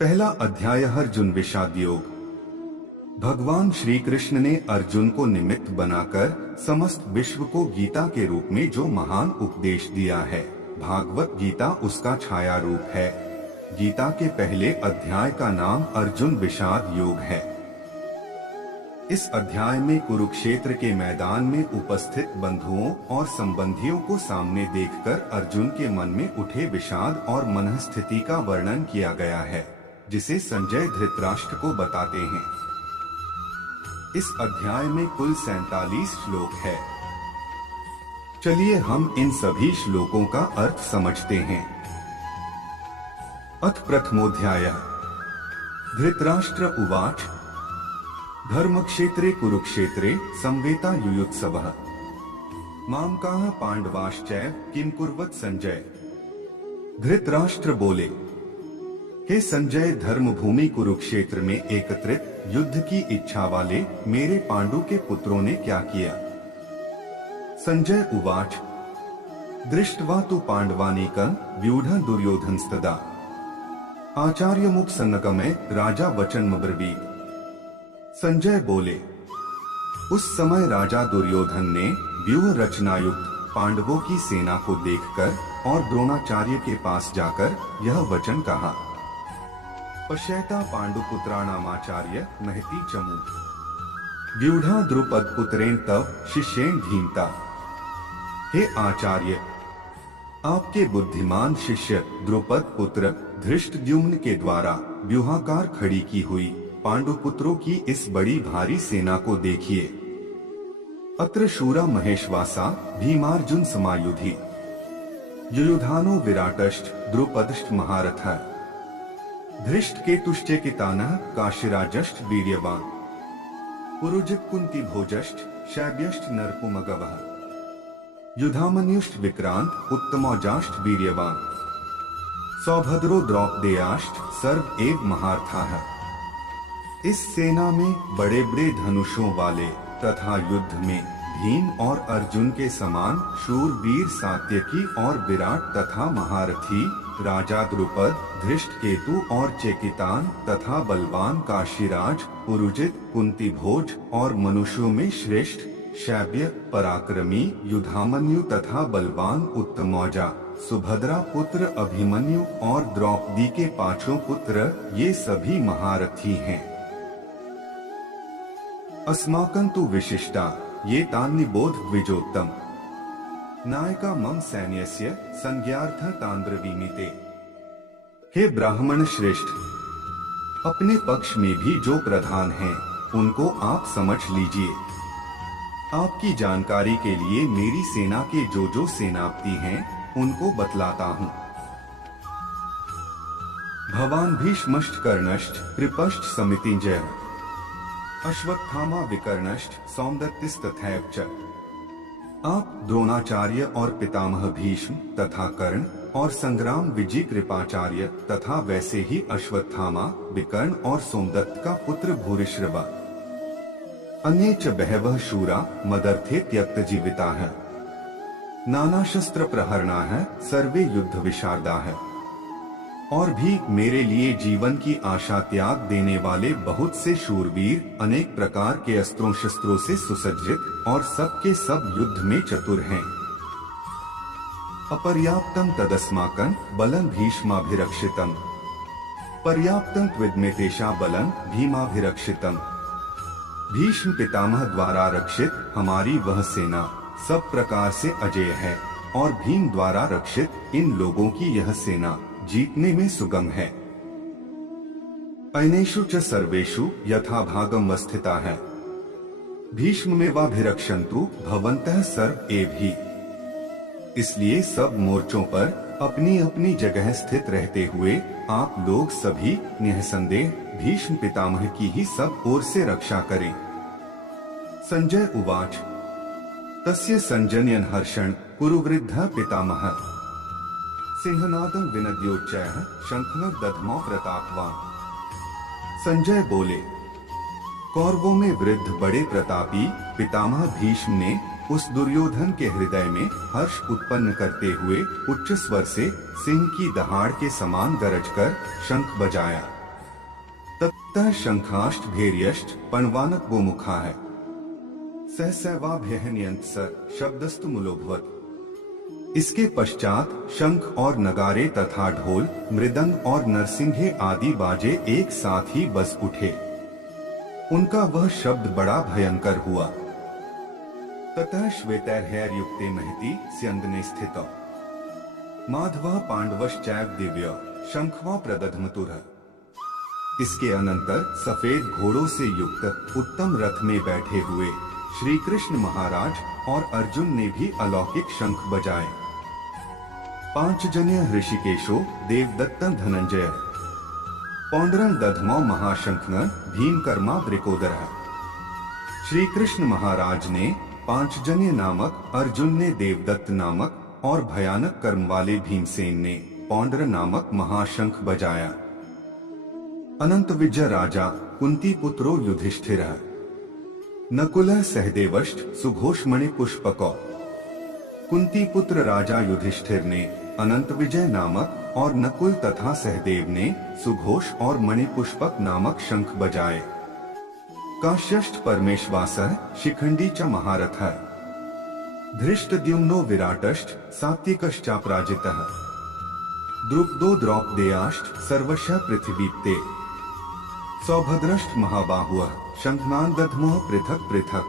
पहला अध्याय अर्जुन विषाद योग। भगवान श्री कृष्ण ने अर्जुन को निमित्त बनाकर समस्त विश्व को गीता के रूप में जो महान उपदेश दिया है, भागवत गीता उसका छाया रूप है। गीता के पहले अध्याय का नाम अर्जुन विषाद योग है। इस अध्याय में कुरुक्षेत्र के मैदान में उपस्थित बंधुओं और संबंधियों को सामने देखकर अर्जुन के मन में उठे विषाद और मनस्थिति का वर्णन किया गया है, जिसे संजय धृतराष्ट्र को बताते हैं। इस अध्याय में कुल 47 श्लोक है। चलिए हम इन सभी श्लोकों का अर्थ समझते हैं। अथ प्रथमोऽध्यायः। धृतराष्ट्र उवाच धर्मक्षेत्रे कुरुक्षेत्रे संवेता युयुत्सवः मामकाः पांडवाश्चैव किं कुर्वत् संजय। धृतराष्ट्र बोले, हे संजय, धर्मभूमि कुरुक्षेत्र में एकत्रित युद्ध की इच्छा वाले मेरे पांडु के पुत्रों ने क्या किया। संजय उवाच दृष्ट्वा तु पांडवानीकं व्यूढं दुर्योधनस्तदा आचार्यमुख सन्नगमे राजा वचनमब्रवीत्। संजय बोले, उस समय राजा दुर्योधन ने व्यूह रचनायुक्त पांडवों की सेना को देखकर और द्रोणाचार्य के पास जाकर यह वचन कहा, पश्यता पांडुपुत्राणामाचार्य महती चमू व्यूढ़ा द्रुपद पुत्रेण तव शिष्येण धीमता। हे आचार्य, आपके बुद्धिमान शिष्य द्रुपद पुत्र धृष्टद्युम्न के द्वारा व्यूहाकार खड़ी की हुई पांडुपुत्रों की इस बड़ी भारी सेना को देखिए। अत्र शूरा महेशवासा भीमार्जुन समायुधि युयुधानो विराटश्च द्रुपदश्च महारथः धृष्ट केतुश्चेकितानः काशीराजश्च वीर्यवान् पुरुजित् कुन्ती भोजश्च शैब्यश्च नरपुमगवः युधामन्युश्च विक्रांत उत्तमौजाश्च वीर्यवान् सौभद्रो द्रौपदेयाश्च सर्व एव महारथाः। इस सेना में बड़े बड़े धनुषों वाले तथा युद्ध में भीम और अर्जुन के समान शूरवीर सात्यकी और विराट तथा महारथी राजा द्रुपद, धृष्टकेतु और चेकितान तथा बलवान काशीराज, पुरुजित, कुंती भोज और मनुष्यों में श्रेष्ठ शैब्य, पराक्रमी युधामन्यु तथा बलवान उत्तमौजा, सुभद्रा पुत्र अभिमन्यु और द्रौपदी के पांचों पुत्र, ये सभी महारथी हैं। अस्माकं तु विशिष्टा ये तान्निबोध द्विजोत्तम नायका मम सैन्यस्य संज्ञार्थ तांब्रवीमिते। हे ब्राह्मण श्रेष्ठ, अपने पक्ष में भी जो प्रधान हैं, उनको आप समझ लीजिए। आपकी जानकारी के लिए मेरी सेना के जो सेनापति हैं, उनको बतलाता हूँ। भवान भीष्मश्च कर्णश्च कृपश्च समितिंजयः अश्वत्थामा विकर्णश्च सौमदत्तिस्तथैव च। आप द्रोणाचार्य और पितामह भीष्म तथा कर्ण और संग्राम विजय कृपाचार्य तथा वैसे ही अश्वत्थामा, विकर्ण और सोमदत्त का पुत्र भूरिश्रवा अन्ये च बहवः शूरा मदर्थे त्यक्त जीविता है नाना शस्त्र प्रहरणा है सर्वे युद्ध विशारदा है। और भी मेरे लिए जीवन की आशा त्याग देने वाले बहुत से शूरवीर अनेक प्रकार के अस्त्रों शस्त्रों से सुसज्जित और सब के सब युद्ध में चतुर हैं। अपर्याप्तम तदस्माकं बलं भीष्माभिरक्षितम् पर्याप्तम त्विदमेतेषा बलं भीमाभिरक्षितम्। भीष्म पितामह द्वारा रक्षित हमारी वह सेना सब प्रकार से अजेय है और भीम द्वारा रक्षित इन लोगों की यह सेना जीतने में सुगम है। अनेषु च सर्वेषु यथा भागम स्थिता है भीष्म में वाभिरक्षन्तु भवन्तः सर्व एव ही। इसलिए सब मोर्चों पर अपनी अपनी जगह स्थित रहते हुए आप लोग सभी निःसंदेह भीष्म पितामह की ही सब ओर से रक्षा करें। संजय उवाच तस्य संजनयन् हर्षन् कुरुवृद्धः पितामहः सिंहनादं विनद्योच्चैः शंखं दध्मौ प्रतापवान्। संजय बोले, कौरवों में वृद्ध बड़े प्रतापी पितामह भीष्म ने उस दुर्योधन के हृदय में हर्ष उत्पन्न करते हुए उच्च स्वर से सिंह की दहाड़ के समान गरजकर शंख बजाया। ततः शंखाष्ट भैर्यष्ट पणवानक गोमुखा है सहसैवाभ्यहन्यंत स शब्दस्तु मूलोभवत। इसके पश्चात शंख और नगारे तथा ढोल, मृदंग और नरसिंघे आदि बाजे एक साथ ही बज उठे। उनका वह शब्द बड़ा भयंकर हुआ। ततः श्वेतैर्हैर्युक्ते महति स्यंदने स्थितौ माधवः पांडवश्चैव दिव्य शंखवा प्रदधमतुरः। इसके अनंतर सफेद घोड़ों से युक्त उत्तम रथ में बैठे हुए श्री कृष्ण महाराज और अर्जुन ने भी अलौकिक शंख बजाए। पांचजन्य ऋषिकेशो देवदत्तं धनंजय पौंड्रं दधमौ महाशंखन भीमकर्मा द्रिकोदरः। श्री कृष्ण महाराज ने पांचजन्य नामक, अर्जुन ने देवदत्त नामक और भयानक कर्म वाले भीमसेन ने पौंड्र नामक महाशंख बजाया। अनंत विजय राजा कुंती पुत्रो युधिष्ठिरः नकुलः सहदेवश्च सुघोषमणि पुष्पकौ। कुंती पुत्र राजा युधिष्ठिर ने अनंत विजय नामक और नकुल तथा सहदेव ने सुघोष और मणिपुष्पक नामक शंख बजाए। काश्यष्ट परमेश्वासः शिखंडी च महारथः धृष्टद्युम्नो विराटश्च सात्विकश्चापराजितः द्रुपदो द्रौपदेयाश्च सर्वशः पृथिवीप्ते सौभद्रश्च महाबाहुः शंखनाद दधमः पृथक पृथक।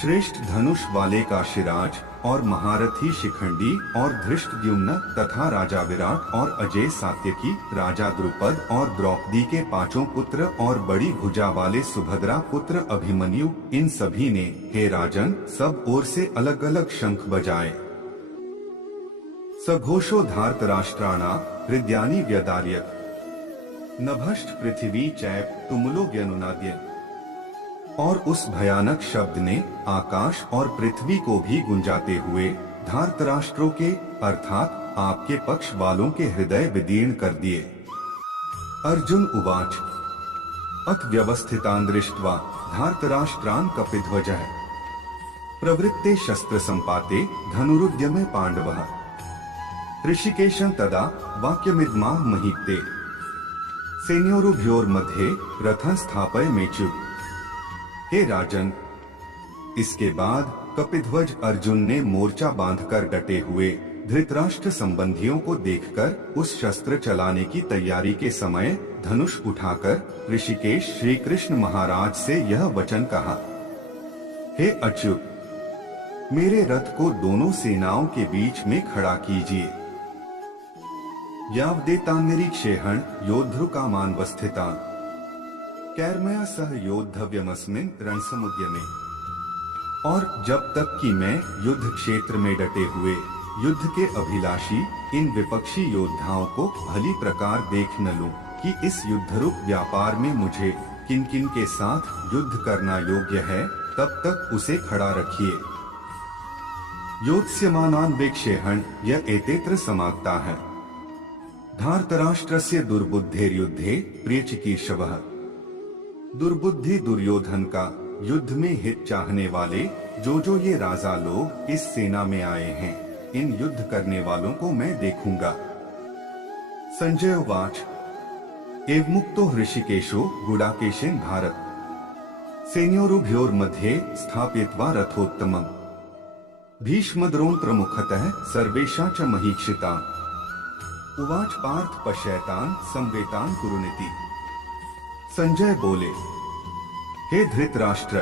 श्रेष्ठ धनुष वाले काशीराज और महारथी शिखंडी और धृष्टद्युम्न तथा राजा विराट और अजय सात्यकी, राजा द्रुपद और द्रौपदी के पांचों पुत्र और बड़ी भुजा वाले सुभद्रा पुत्र अभिमन्यु, इन सभी ने हे राजन सब ओर से अलग अलग शंख बजाए। सघोषो धार्तराष्ट्राणा हृदयानि व्यदार्यत नभष्ट पृथ्वी चैव तुमुलो व्यनुनाद्य। और उस भयानक शब्द ने आकाश और पृथ्वी को भी गुंजाते हुए धार्तराष्ट्रों के अर्थात आपके पक्ष वालों के हृदय विदीर्ण कर दिए। अर्जुन उवाच अथ व्यवस्थितान् दृष्ट्वा धार्तराष्ट्रान् कपिध्वजः प्रवृत्ते शस्त्र संपाते धनुरुद्यमे पांडवः ऋषिकेशं तदा वाक्यमिदमाह महीते सेनयोरुभयोर्मध्ये रथं स्थापय मेचु। हे राजन, इसके बाद कपिध्वज अर्जुन ने मोर्चा बांधकर डटे हुए धृतराष्ट्र संबंधियों को देखकर उस शस्त्र चलाने की तैयारी के समय धनुष उठाकर ऋषिकेश श्री कृष्ण महाराज से यह वचन कहा, हे अच्युत, मेरे रथ को दोनों सेनाओं के बीच में खड़ा कीजिए। यावदेतान्निरीक्षेहं योद्धृकामानवस्थितान् कैर्मया सह योद्धव्यमस्मिन् रणसमुद्यमे। और जब तक कि मैं युद्ध क्षेत्र में डटे हुए युद्ध के अभिलाषी इन विपक्षी योद्धाओं को भली प्रकार देख न लूं कि इस युद्धरूप व्यापार में मुझे किन किन के साथ युद्ध करना योग्य है, तब तक उसे खड़ा रखिए। योत्स्यमानान् वेक्षेहं य एतेत्र समागता है धार्तराष्ट्रस्य दुर्बुद्धेर्युद्धे प्रियचिकीर्षवः। दुर्बुद्धि दुर्योधन का युद्ध में हित चाहने वाले जो ये राजा लोग इस सेना में आए हैं, इन युद्ध करने वालों को मैं देखूंगा। संजय उवाच एवमुक्तो ऋषिकेशो गुडाकेशेन भारत सेनयोरुभयोर्मध्ये स्थापयित्वा रथोत्तमम् भीष्मद्रोण प्रमुखतः सर्वेषां च महीक्षिताम् उवाच पार्थ पश्यैतान् संवेतान् कुरुनिति। संजय बोले, हे धृतराष्ट्र,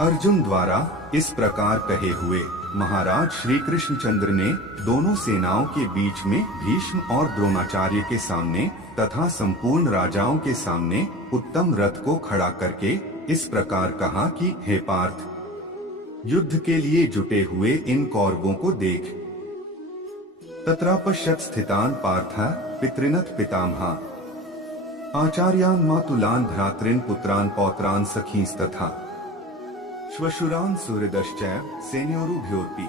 अर्जुन द्वारा इस प्रकार कहे हुए महाराज श्री कृष्णचंद्र ने दोनों सेनाओं के बीच में भीष्म और द्रोणाचार्य के सामने तथा संपूर्ण राजाओं के सामने उत्तम रथ को खड़ा करके इस प्रकार कहा कि हे पार्थ, युद्ध के लिए जुटे हुए इन कौरवों को देख। तत्रापश्यत् स्थितान् पार्थः पितृनथ पितामहा आचार्यान् मातुलान् भ्रातॄन् पुत्रान् पौत्रान् सखींस्तथा श्वशुरान् सुहृदश्चैव सेनयोरुभयोरपि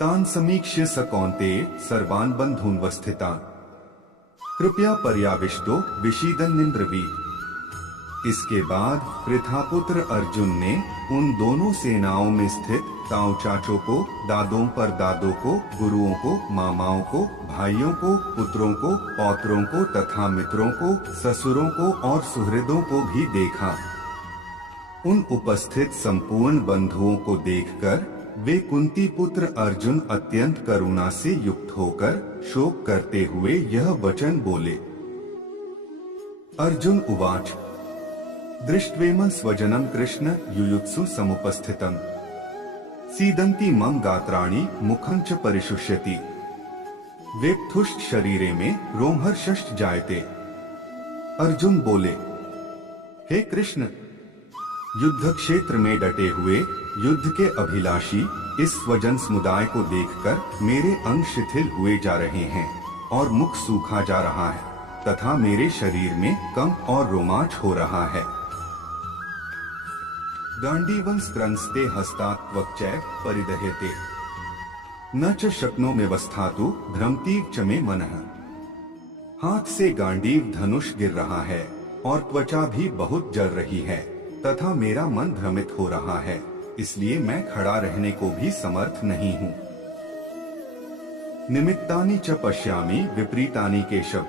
तान् समीक्ष्य स कौन्तेय सर्वान् बन्धून्वस्थितान् कृपया पर्याविष्टो विषीदन्निन्द्रवीत्। इसके बाद पृथापुत्र अर्जुन ने उन दोनों सेनाओं में स्थित ताऊ चाचों को, दादों पर दादों को, गुरुओं को, मामाओं को, भाइयों को, पुत्रों को, पौत्रों को तथा मित्रों को, ससुरों को और सुहृदों को भी देखा। उन उपस्थित संपूर्ण बंधुओं को देखकर वे कुंती पुत्र अर्जुन अत्यंत करुणा से युक्त होकर शोक करते हुए यह वचन बोले। अर्जुन उवाच दृष्ट्वेम स्वजनम कृष्ण युयुत्सु समुपस्थितम् सीदन्ति मम गात्राणि मुखं च परिशुष्यति वेप्थुश्च शरीरे में रोमहर्षश्च जायते। अर्जुन बोले, हे कृष्ण, युद्ध क्षेत्र में डटे हुए युद्ध के अभिलाषी इस स्वजन समुदाय को देखकर मेरे अंग शिथिल हुए जा रहे हैं और मुख सूखा जा रहा है तथा मेरे शरीर में कंप और रोमांच हो रहा है। गांडीवं स्क्रंस्ते हस्तात् त्वक्चैव परिदह्यते न च शक्नोमि वस्थातु भ्रमतीव च मे मनः। हाथ से गांडीव धनुष गिर रहा है और त्वचा भी बहुत जल रही है तथा मेरा मन भ्रमित हो रहा है, इसलिए मैं खड़ा रहने को भी समर्थ नहीं हूँ। निमित्तानि च पश्यामि विपरीतानि केशव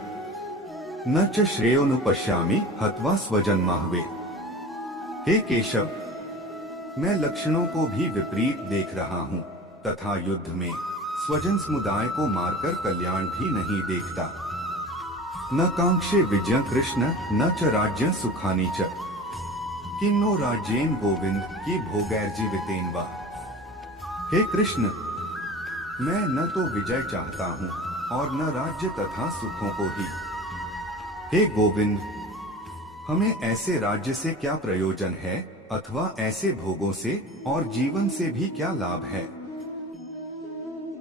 न च श्रेयोनुपश्यामि हत्वा स्वजन्माहवे। हे केशव, मैं लक्षणों को भी विपरीत देख रहा हूँ तथा युद्ध में स्वजन समुदाय को मारकर कल्याण भी नहीं देखता। न कांक्षे विजय कृष्ण न च राज्य सुखानि च किन्नो राज्येन गोविंद की भोगैर्जीवितेन वा। हे कृष्ण, मैं न तो विजय चाहता हूँ और न राज्य तथा सुखों को ही। हे गोविंद, हमें ऐसे राज्य से क्या प्रयोजन है अथवा ऐसे भोगों से और जीवन से भी क्या लाभ है।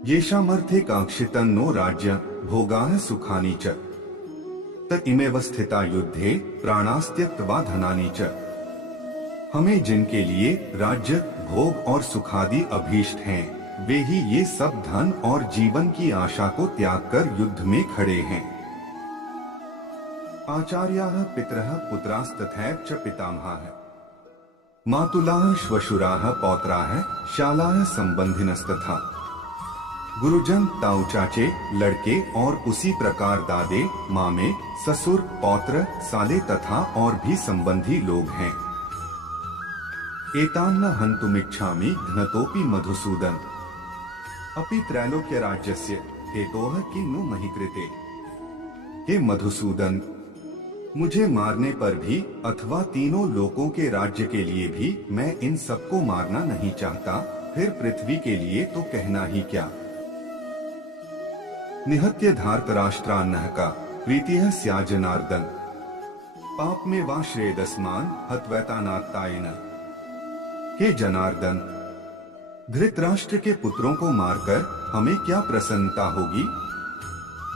येषामर्थे कांक्षितं नो राज्य भोगाः सुखानि च त इमेव स्थिता युद्धे प्राणास्त्यक्त्वा धनानि च। हमें जिनके लिए राज्य, भोग और सुखादि अभीष्ट हैं, वे ही ये सब धन और जीवन की आशा को त्याग कर युद्ध में खड़े हैं। आचार्याः पितरः पुत्रास्तथैव च पितामहाः मातुलाः श्वशुराः पौत्राः शालाः संबंधिनस्तथा। गुरुजन, ताऊ चाचे, लड़के और उसी प्रकार दादे, मामे, ससुर, पौत्र, साले तथा और भी संबंधी लोग हैं। एतान्न हन्तुमिच्छामि घ्नतोपि मधुसूदन अपि त्रैलोक्य राज्यस्य हेतोः किन्नु महि कृते। हे मधुसूदन, मुझे मारने पर भी अथवा तीनों लोकों के राज्य के लिए भी मैं इन सबको मारना नहीं चाहता, फिर पृथ्वी के लिए तो कहना ही क्या। निहत्य धार्तराष्ट्रान्नः का प्रीतिः स्या जनार्दन पाप में वा श्रेयदस्मान हत्वैतानात्तायेन। हे जनार्दन, धृतराष्ट्र के पुत्रों को मारकर हमें क्या प्रसन्नता होगी।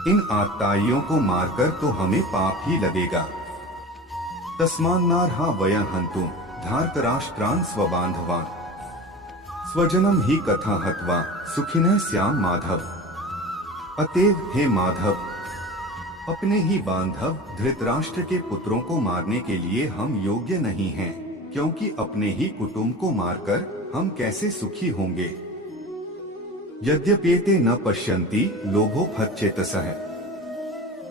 इन आत्ताइयों को मारकर तो हमें पाप ही लगेगा। तस्मान्नार्हा वयं हन्तुं धार्तराष्ट्रान् स्वबान्धवान् स्वजनम ही कथा हत्वा सुखिनः स्याम माधव। अतएव हे माधव, अपने ही बांधव धृतराष्ट्र के पुत्रों को मारने के लिए हम योग्य नहीं हैं, क्योंकि अपने ही कुटुंब को मारकर हम कैसे सुखी होंगे। यद्यप्येते न पश्यन्ति लोभो फच्चेतसः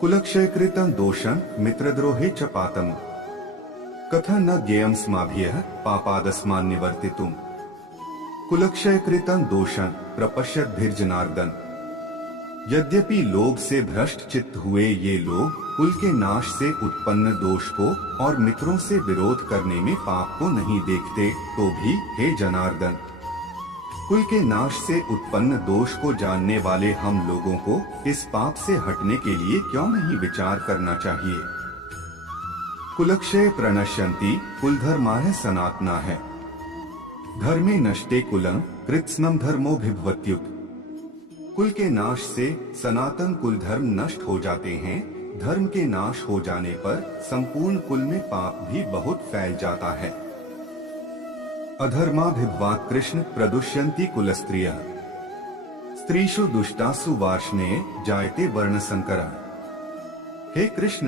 कुलक्षयकृतं दोषं मित्रद्रोहे च पातम् कथं न ज्ञेयं स्माभिः पापादस्मान् निवर्तितुम्। कुलक्षयकृतं दोषं प्रपश्यद्भिर्जनार्दन। यद्यपि लोभ से भ्रष्ट चित्त हुए ये लोग कुल के नाश से उत्पन्न दोष को और मित्रों से विरोध करने में पाप को नहीं देखते, तो भी हे जनार्दन, कुल के नाश से उत्पन्न दोष को जानने वाले हम लोगों को इस पाप से हटने के लिए क्यों नहीं विचार करना चाहिए। कुलक्षय प्रणश्यन्ति कुलधर्माः सनातनाः धर्मे नष्टे कुलं कृत्स्नम धर्मो भिभवत्युत। कुल के नाश से सनातन कुल धर्म नष्ट हो जाते हैं। धर्म के नाश हो जाने पर संपूर्ण कुल में पाप भी बहुत फैल जाता है। अधर्माभिभवात् कृष्ण प्रदुष्यन्ति कुलस्त्रियः स्त्रीषु दुष्टासु वार्ष्णेय जायते वर्ण संकरः। हे कृष्ण,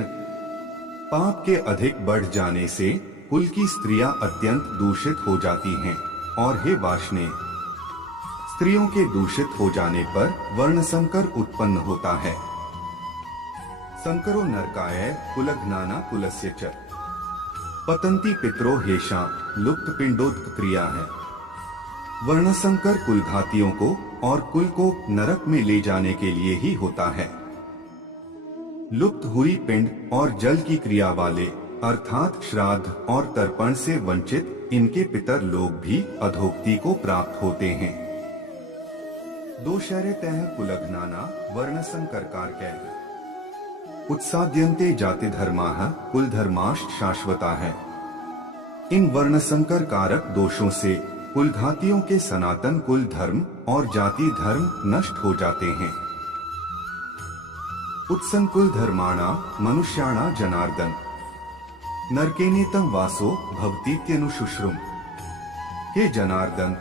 पाप के अधिक बढ़ जाने से कुल की स्त्रियां अत्यंत दूषित हो जाती हैं और हे वार्ष्णेय, स्त्रियों के दूषित हो जाने पर वर्ण संकर उत्पन्न होता है। संकरो नरकाय कुलघ्नाना कुलस्य च पतंती पितरो हेषा लुप्त पिंडोत्क क्रिया है। वर्ण संकर कुलघातियों को और कुल को नरक में ले जाने के लिए ही होता है। लुप्त हुई पिंड और जल की क्रिया वाले अर्थात श्राद्ध और तर्पण से वंचित इनके पितर लोग भी अधोक्ति को प्राप्त होते हैं। दोषरतः कुलघ्नाना वर्ण संकरकार कैः उत्साद्यन्ते जाति धर्माः कुल धर्माश्च शाश्वता है। इन वर्ण संकर कारक दोषों से कुलघातियों के सनातन कुल धर्म और जाति धर्म नष्ट हो जाते हैं। उत्संकुल धर्माणा मनुष्याणा जनार्दन नरकेनेतम वासो भवतीत्यनुशुश्रुम। हे जनार्दन,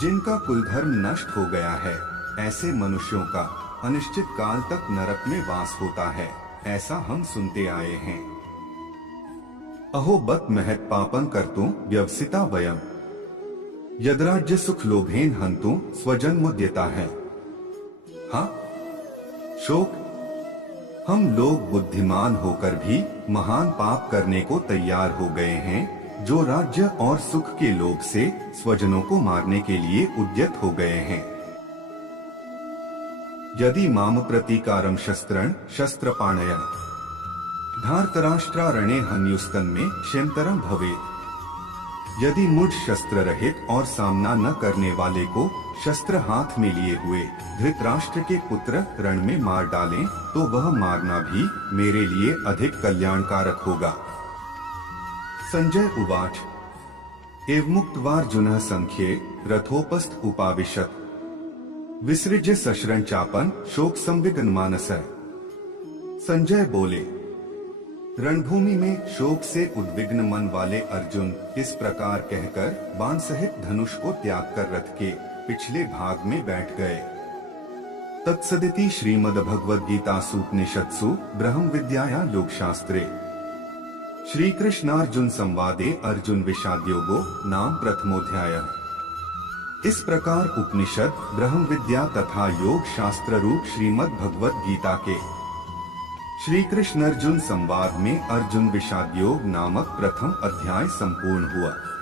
जिनका कुल धर्म नष्ट हो गया है, ऐसे मनुष्यों का अनिश्चित काल तक नरक में वास होता है, ऐसा हम सुनते आए हैं। अहो बत महत् पापं कर्तुं व्यवसिता वयम् यद्राज्य सुख लोभेन हन्तुं स्वजन्मोद्यता है। हाँ शोक, हम लोग बुद्धिमान होकर भी महान पाप करने को तैयार हो गए हैं, जो राज्य और सुख के लोभ से स्वजनों को मारने के लिए उद्यत हो गए हैं। यदि माम प्रतीकारम शस्त्रं शस्त्रपाणय धार्तराष्ट्रारणे हन्युस्तन में क्षेमतरम भवेत्। यदि मुझ शस्त्र रहित और सामना न करने वाले को शस्त्र हाथ में लिए हुए धृतराष्ट्र के पुत्र रण में मार डालें, तो वह मारना भी मेरे लिए अधिक कल्याणकारक होगा। संजय उवाच एवमुक्त्वार्जुनः संख्ये रथोपस्थ उपाविशत् विसृज्य सशरण चापन शोक संविघ्न मानसः। संजय बोले, रणभूमि में शोक से उद्विग्न मन वाले अर्जुन इस प्रकार कहकर बाण सहित धनुष को त्याग कर रथ के पिछले भाग में बैठ गए। तत्सदिति श्रीमद्भगवद्गीतासूपनिषत्सु ब्रह्म विद्यायां योगशास्त्रे श्री कृष्णार्जुन संवादे अर्जुन विषाद योगो नाम प्रथमोध्यायः। इस प्रकार उपनिषद, ब्रह्म विद्या तथा योग शास्त्र रूप श्रीमद् भगवद गीता के श्री कृष्ण अर्जुन संवाद में अर्जुन विषाद योग नामक प्रथम अध्याय संपूर्ण हुआ।